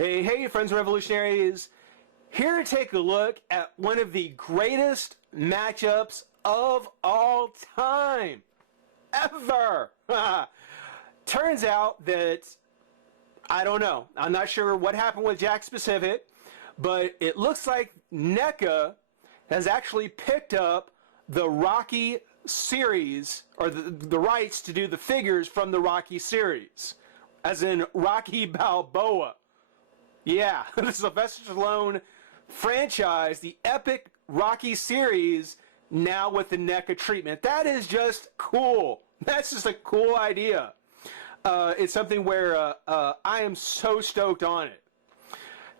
Hey, friends and revolutionaries. Here to take a look at one of the greatest matchups of all time. Ever. Turns out that, I don't know. I'm not sure what happened with Jack Specific, but it looks like Neca has actually picked up the Rocky series, or the rights to do the figures from the Rocky series. As in Rocky Balboa. Yeah, the Sylvester Stallone franchise, the epic Rocky series, now with the Neca treatment. That is just cool. That's just a cool idea. It's something where I am so stoked on it.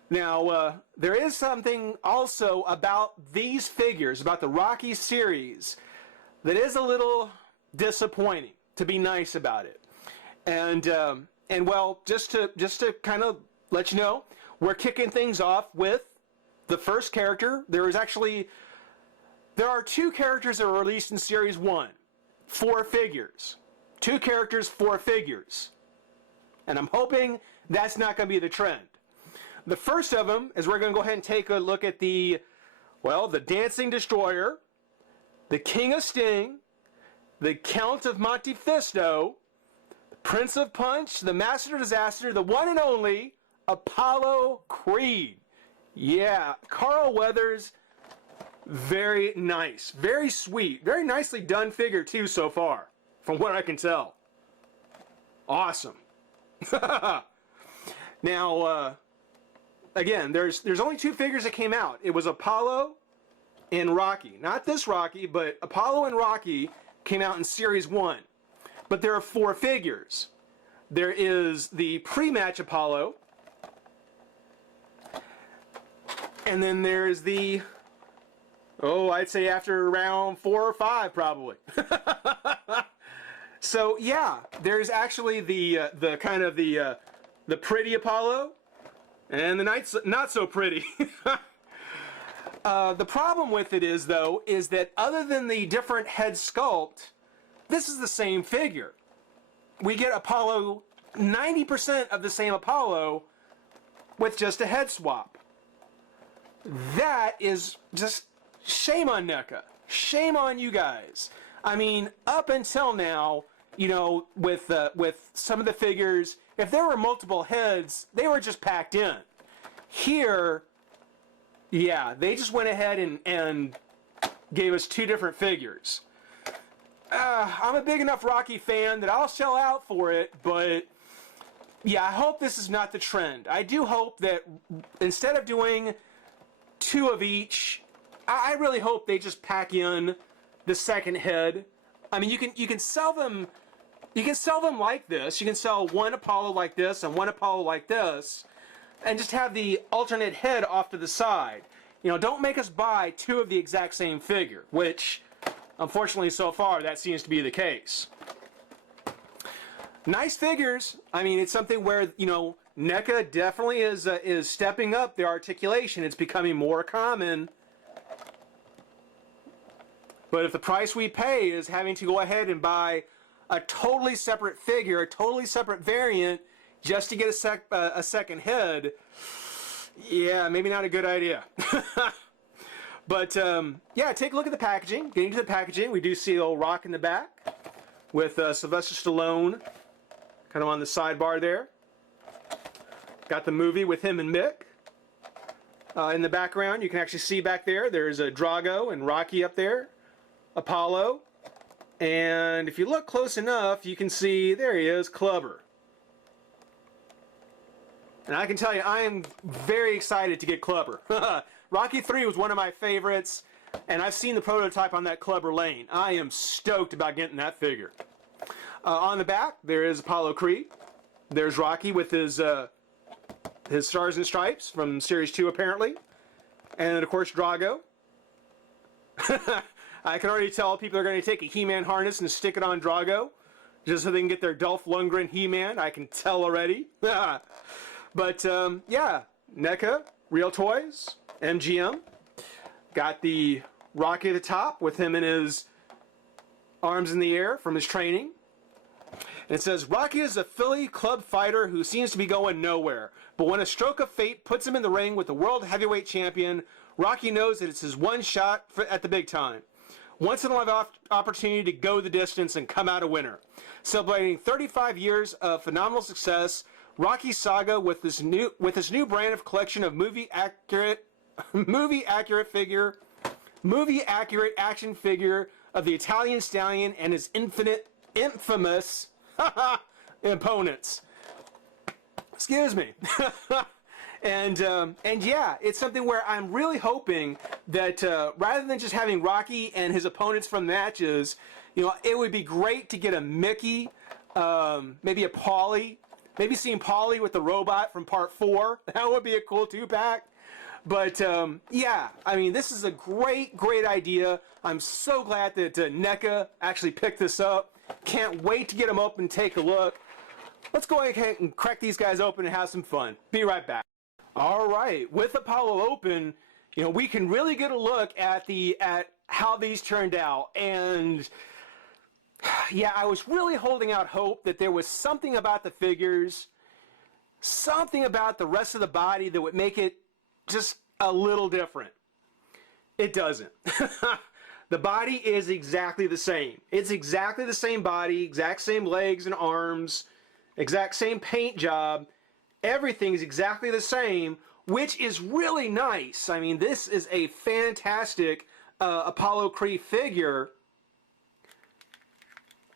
Now, there is something also about these figures, about the Rocky series, that is a little disappointing, to be nice about it. And well, just to kind of let you know, we're kicking things off with the first character. There are two characters that were released in Series 1. 4 figures. 2 characters, 4 figures. And I'm hoping that's not going to be the trend. The first of them is we're going to go ahead and take a look at the Dancing Destroyer, the King of Sting, the Count of Monte Fisto, the Prince of Punch, the Master of Disaster, the one and only Apollo Creed. Yeah, Carl Weathers, very nice, very sweet, very nicely done figure too so far, from what I can tell. Awesome. Now, again, there's only 2 figures that came out. It was Apollo and Rocky. Not this Rocky, but Apollo and Rocky came out in Series 1. But there are 4 figures. There is the pre-match Apollo, and then there's the, I'd say after round 4 or 5 probably. So yeah, there's actually the kind of the pretty Apollo and the not so pretty. The problem with it is that other than the different head sculpt, this is the same figure. We get Apollo, 90% of the same Apollo with just a head swap. That is just shame on NECA. Shame on you guys. I mean, up until now, you know, with some of the figures, if there were multiple heads, they were just packed in. Here, yeah, they just went ahead and gave us 2 different figures. I'm a big enough Rocky fan that I'll shell out for it, but yeah, I hope this is not the trend. I do hope that instead of doing 2 of each, I really hope they just pack in the second head. I mean, you can sell them. You can sell them like this. You can sell one Apollo like this and one Apollo like this, and just have the alternate head off to the side. You know, don't make us buy 2 of the exact same figure, which, unfortunately, so far that seems to be the case. Nice figures. I mean, it's something where, you know, NECA definitely is stepping up their articulation. It's becoming more common. But if the price we pay is having to go ahead and buy a totally separate figure, a totally separate variant, just to get a second head, yeah, maybe not a good idea. But yeah, take a look at the packaging. Getting to the packaging, we do see a old Rock in the back with Sylvester Stallone kind of on the sidebar there. Got the movie with him and Mick. In the background, you can actually see back there, there's a Drago and Rocky up there. Apollo. And if you look close enough, you can see, there he is, Clubber. And I can tell you, I am very excited to get Clubber. Rocky 3 was one of my favorites, and I've seen the prototype on that Clubber lane. I am stoked about getting that figure. On the back, there is Apollo Creed. There's Rocky with his Stars and Stripes from Series 2, apparently. And, of course, Drago. I can already tell people are going to take a He-Man harness and stick it on Drago, just so they can get their Dolph Lundgren He-Man. I can tell already. But, yeah, NECA, Real Toys, MGM. Got the Rocky at the top with him in his arms in the air from his training. And it says, Rocky is a Philly club fighter who seems to be going nowhere. But when a stroke of fate puts him in the ring with the world heavyweight champion, Rocky knows that it's his one shot at the big time. Once in a life opportunity to go the distance and come out a winner. Celebrating 35 years of phenomenal success, Rocky Saga with this new brand of collection of movie accurate action figure of the Italian Stallion and his infamous opponents. Excuse me. And yeah, it's something where I'm really hoping that rather than just having Rocky and his opponents from matches, it would be great to get a Mickey, maybe a Paulie, maybe seeing Paulie with the robot from Part 4. That would be a cool 2-pack. But yeah, I mean, this is a great idea. I'm so glad that Neca actually picked this up. Can't wait to get them open and take a look. Let's go ahead and crack these guys open and have some fun. Be right back. All right, with Apollo open, we can really get a look at how these turned out. And yeah, I was really holding out hope that there was something about the figures, something about the rest of the body that would make it just a little different. It doesn't. The body is exactly the same. It's exactly the same body, exact same legs and arms, exact same paint job. Everything's exactly the same, which is really nice. I mean, this is a fantastic Apollo Creed figure.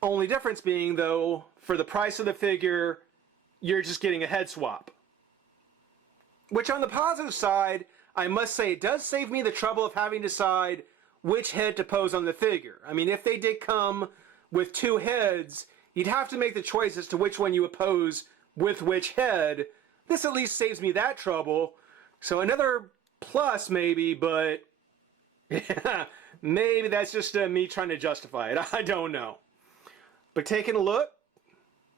Only difference being, though, for the price of the figure, you're just getting a head swap. Which, on the positive side, I must say, it does save me the trouble of having to decide which head to pose on the figure. I mean, if they did come with 2 heads, you'd have to make the choice as to which one you would pose with which head. This at least saves me that trouble. So another plus maybe, but yeah, maybe that's just me trying to justify it. I don't know. But taking a look,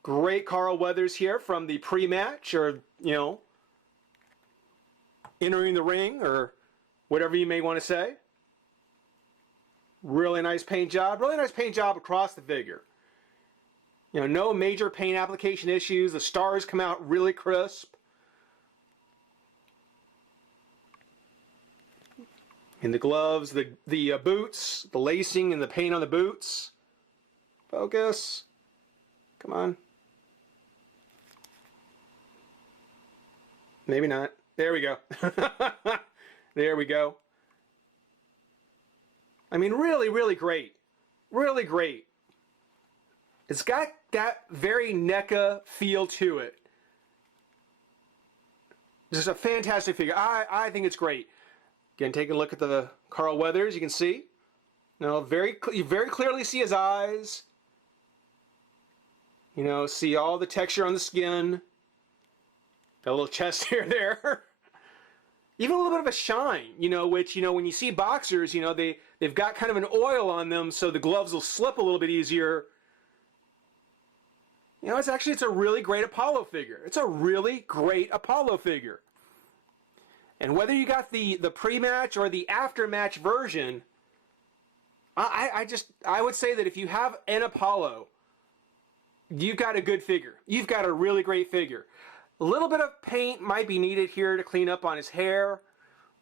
great Carl Weathers here from the pre-match, or, entering the ring, or whatever you may want to say. Really nice paint job. Really nice paint job across the figure. No major paint application issues. The stars come out really crisp. And the gloves, the boots, the lacing and the paint on the boots. Focus. Come on. Maybe not. There we go. There we go. I mean, really great. Really great. It's got that very NECA feel to it. Just a fantastic figure. I think it's great. Again, taking a look at the Carl Weathers, you can see. You very clearly see his eyes. See all the texture on the skin. Got a little chest hair there. Even a little bit of a shine, which, when you see boxers, they've got kind of an oil on them so the gloves will slip a little bit easier. It's a really great Apollo figure. It's a really great Apollo figure. And whether you got the pre-match or the after-match version, I would say that if you have an Apollo, you've got a good figure. You've got a really great figure. A little bit of paint might be needed here to clean up on his hair,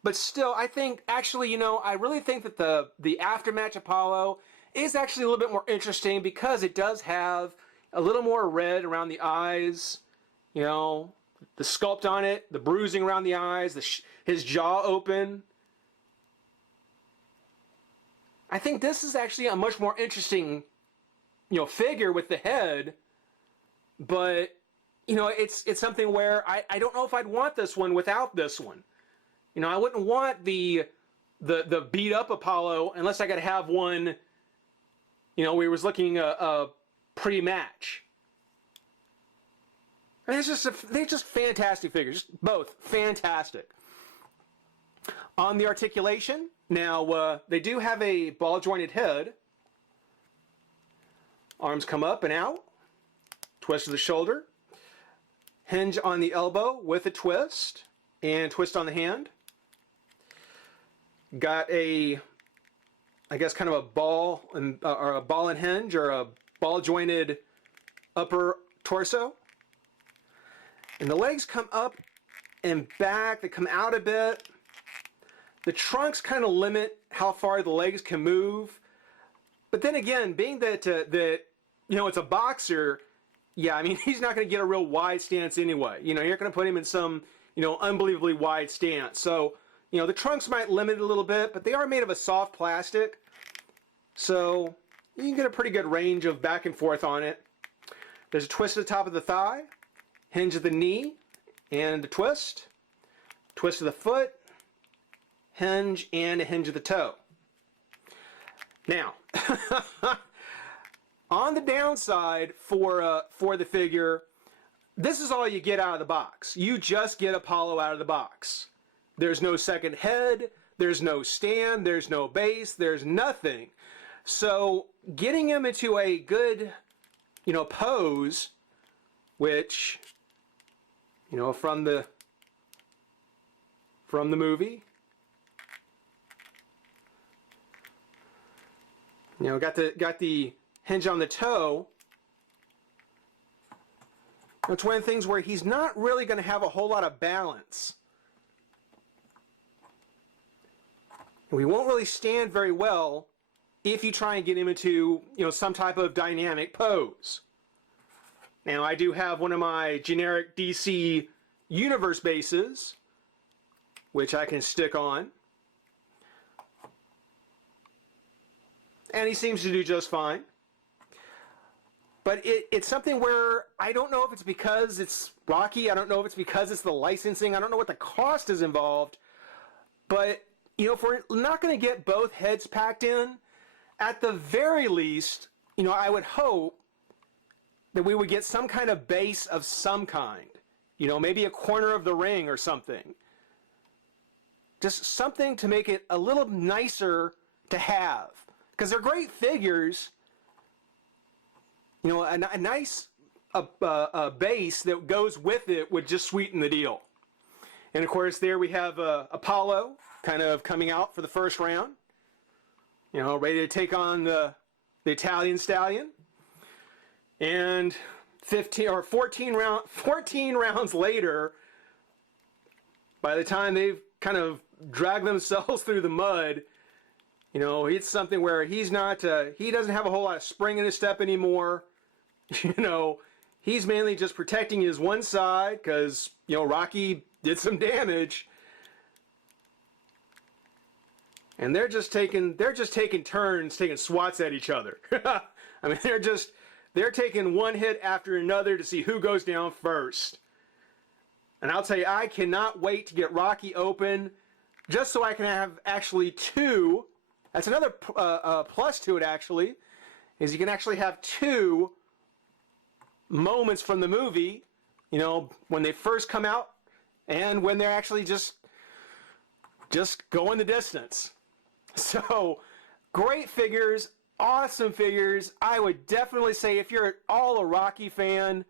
but still, I think, actually, I really think that the after-match Apollo is actually a little bit more interesting because it does have a little more red around the eyes, the sculpt on it, the bruising around the eyes, his jaw open. I think this is actually a much more interesting, figure with the head, but, it's something where I don't know if I'd want this one without this one. I wouldn't want the beat up Apollo unless I got to have one, we was looking a pre-match. And they're just fantastic figures, just both fantastic. On the articulation, now they do have a ball jointed head. Arms come up and out. Twist of the shoulder. Hinge on the elbow with a twist. And twist on the hand. Got I guess kind of a ball and hinge, or a ball jointed upper torso. And the legs come up and back. They come out a bit. The trunks kind of limit how far the legs can move. But then again, being that it's a boxer, yeah, I mean, he's not going to get a real wide stance anyway. You're not going to put him in some, unbelievably wide stance. So, the trunks might limit it a little bit, but they are made of a soft plastic. So you can get a pretty good range of back and forth on it. There's a twist at the top of the thigh, hinge of the knee, and a twist. Twist of the foot, hinge, and a hinge of the toe. Now, on the downside for the figure, this is all you get out of the box. You just get Apollo out of the box. There's no second head, there's no stand, there's no base, there's nothing. So getting him into a good, pose, which, from the movie, got the hinge on the toe. It's one of the things where he's not really going to have a whole lot of balance. We won't really stand very well if you try and get him into, some type of dynamic pose. Now, I do have one of my generic DC Universe bases, which I can stick on. And he seems to do just fine. But it's something where I don't know if it's because it's Rocky. I don't know if it's because it's the licensing. I don't know what the cost is involved. But, if we're not going to get both heads packed in, at the very least, I would hope that we would get some kind of base of some kind. Maybe a corner of the ring or something. Just something to make it a little nicer to have. Because they're great figures. A nice base that goes with it would just sweeten the deal. And of course, there we have Apollo kind of coming out for the first round. Ready to take on the Italian Stallion. And 14 rounds later, by the time they've kind of dragged themselves through the mud, it's something where he doesn't have a whole lot of spring in his step anymore. He's mainly just protecting his one side because, Rocky did some damage. And they're just taking turns taking swats at each other. I mean, they're taking one hit after another to see who goes down first. And I'll tell you, I cannot wait to get Rocky open just so I can have actually two. That's another plus to it, actually, is you can actually have two moments from the movie, when they first come out and when they're actually just going the distance. So, great figures, awesome figures. I would definitely say if you're at all a Rocky fan,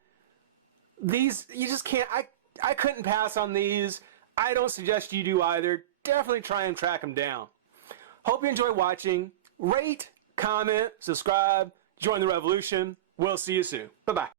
these, you just can't, I couldn't pass on these. I don't suggest you do either. Definitely try and track them down. Hope you enjoy watching. Rate, comment, subscribe, join the revolution. We'll see you soon. Bye-bye.